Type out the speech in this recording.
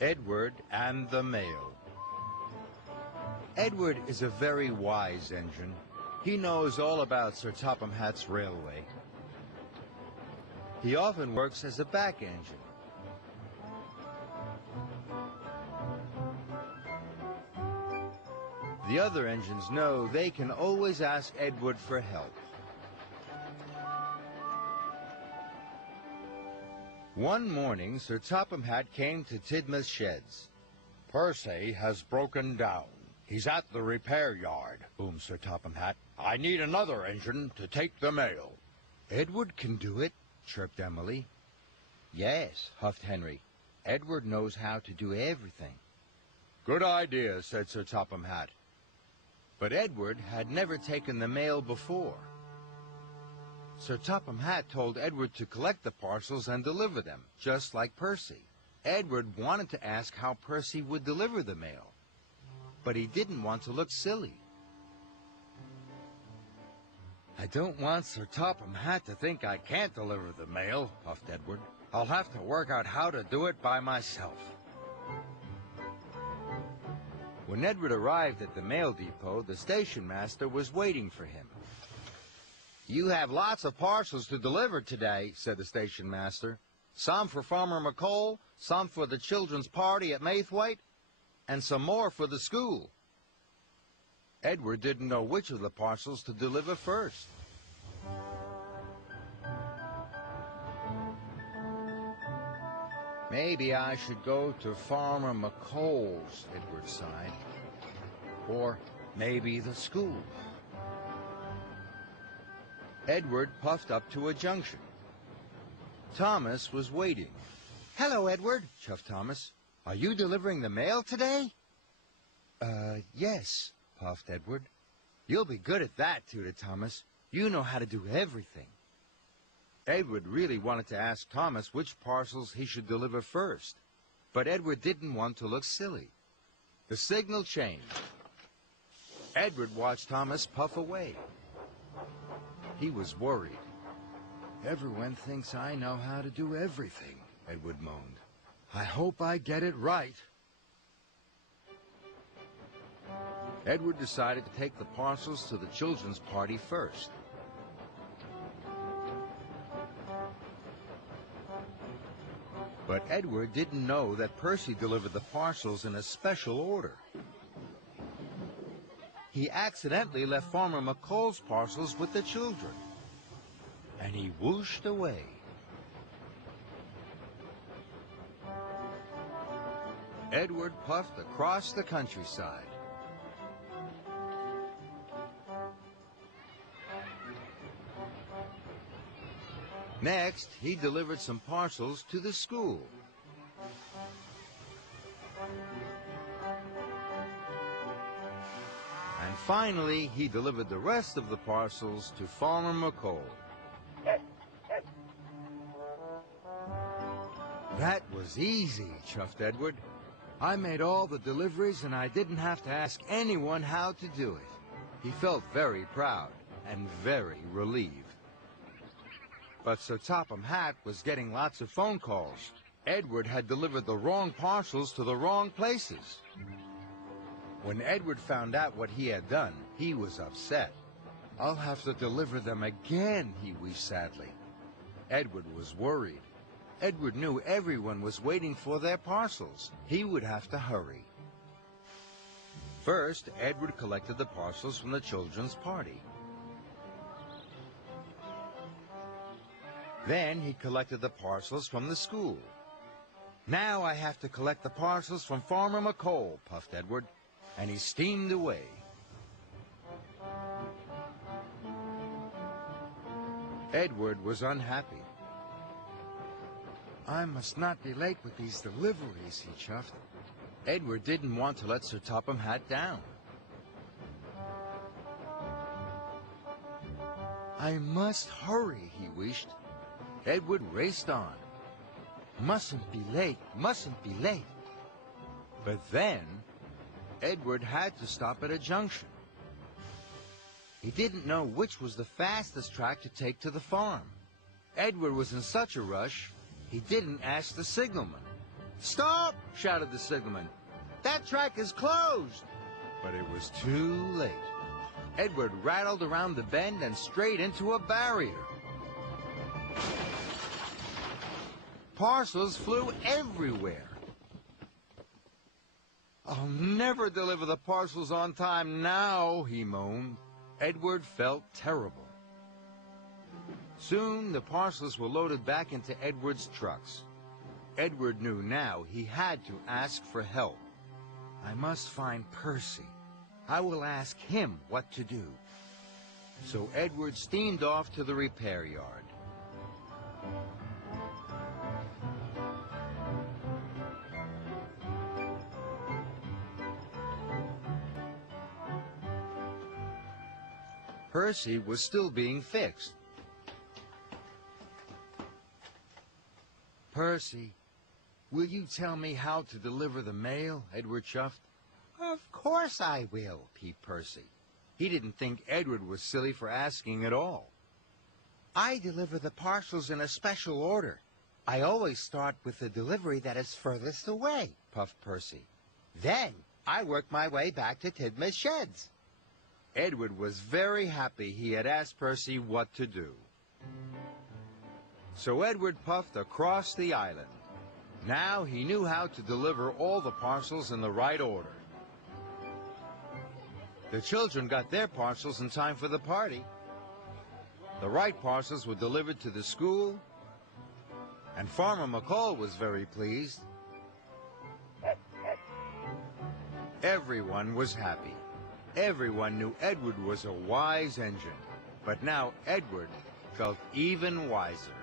Edward and the Mail. Edward is a very wise engine. He knows all about Sir Topham Hatt's railway. He often works as a back engine. The other engines know they can always ask Edward for help. One morning, Sir Topham Hatt came to Tidmouth's sheds. Percy has broken down. He's at the repair yard, boomed Sir Topham Hatt. I need another engine to take the mail. Edward can do it, chirped Emily. Yes, huffed Henry. Edward knows how to do everything. Good idea, said Sir Topham Hatt. But Edward had never taken the mail before. Sir Topham Hatt told Edward to collect the parcels and deliver them, just like Percy. Edward wanted to ask how Percy would deliver the mail, but he didn't want to look silly. I don't want Sir Topham Hatt to think I can't deliver the mail, puffed Edward. I'll have to work out how to do it by myself. When Edward arrived at the mail depot, the station master was waiting for him. You have lots of parcels to deliver today, said the station master. Some for Farmer McColl, some for the children's party at Maythwaite, and some more for the school. Edward didn't know which of the parcels to deliver first. Maybe I should go to Farmer McColl's, Edward sighed. Or maybe the school. Edward puffed up to a junction. Thomas was waiting. Hello, Edward, chuffed Thomas. Are you delivering the mail today? Yes, puffed Edward. You'll be good at that, tooted Thomas. You know how to do everything. Edward really wanted to ask Thomas which parcels he should deliver first, but Edward didn't want to look silly. The signal changed. Edward watched Thomas puff away. He was worried. Everyone thinks I know how to do everything, Edward moaned. I hope I get it right. Edward decided to take the parcels to the children's party first. But Edward didn't know that Percy delivered the parcels in a special order. He accidentally left Farmer McColl's parcels with the children, and he whooshed away. Edward puffed across the countryside. Next, he delivered some parcels to the school. And finally, he delivered the rest of the parcels to Farmer McColl. That was easy, chuffed Edward. I made all the deliveries and I didn't have to ask anyone how to do it. He felt very proud and very relieved. But Sir Topham Hatt was getting lots of phone calls. Edward had delivered the wrong parcels to the wrong places. When Edward found out what he had done, he was upset. I'll have to deliver them again, he wheezed sadly. Edward was worried. Edward knew everyone was waiting for their parcels. He would have to hurry. First, Edward collected the parcels from the children's party. Then he collected the parcels from the school. Now I have to collect the parcels from Farmer McColl, puffed Edward, and he steamed away. Edward was unhappy. I must not be late with these deliveries, he chuffed. Edward didn't want to let Sir Topham Hatt down. I must hurry, he wished. Edward raced on. Mustn't be late, mustn't be late. But then, Edward had to stop at a junction. He didn't know which was the fastest track to take to the farm. Edward was in such a rush, he didn't ask the signalman. "Stop!" shouted the signalman. "That track is closed." But it was too late. Edward rattled around the bend and straight into a barrier. Parcels flew everywhere. "I'll never deliver the parcels on time now," he moaned. Edward felt terrible. Soon the parcels were loaded back into Edward's trucks. Edward knew now he had to ask for help. "I must find Percy. I will ask him what to do." So Edward steamed off to the repair yard. Percy was still being fixed. "Percy, will you tell me how to deliver the mail?" Edward chuffed. "Of course I will," peeped Percy. He didn't think Edward was silly for asking at all. "I deliver the parcels in a special order. I always start with the delivery that is furthest away," puffed Percy. "Then I work my way back to Tidmouth's sheds." Edward was very happy he had asked Percy what to do. So Edward puffed across the island. Now he knew how to deliver all the parcels in the right order. The children got their parcels in time for the party. The right parcels were delivered to the school, and Farmer McCall was very pleased. Everyone was happy. Everyone knew Edward was a wise engine, but now Edward felt even wiser.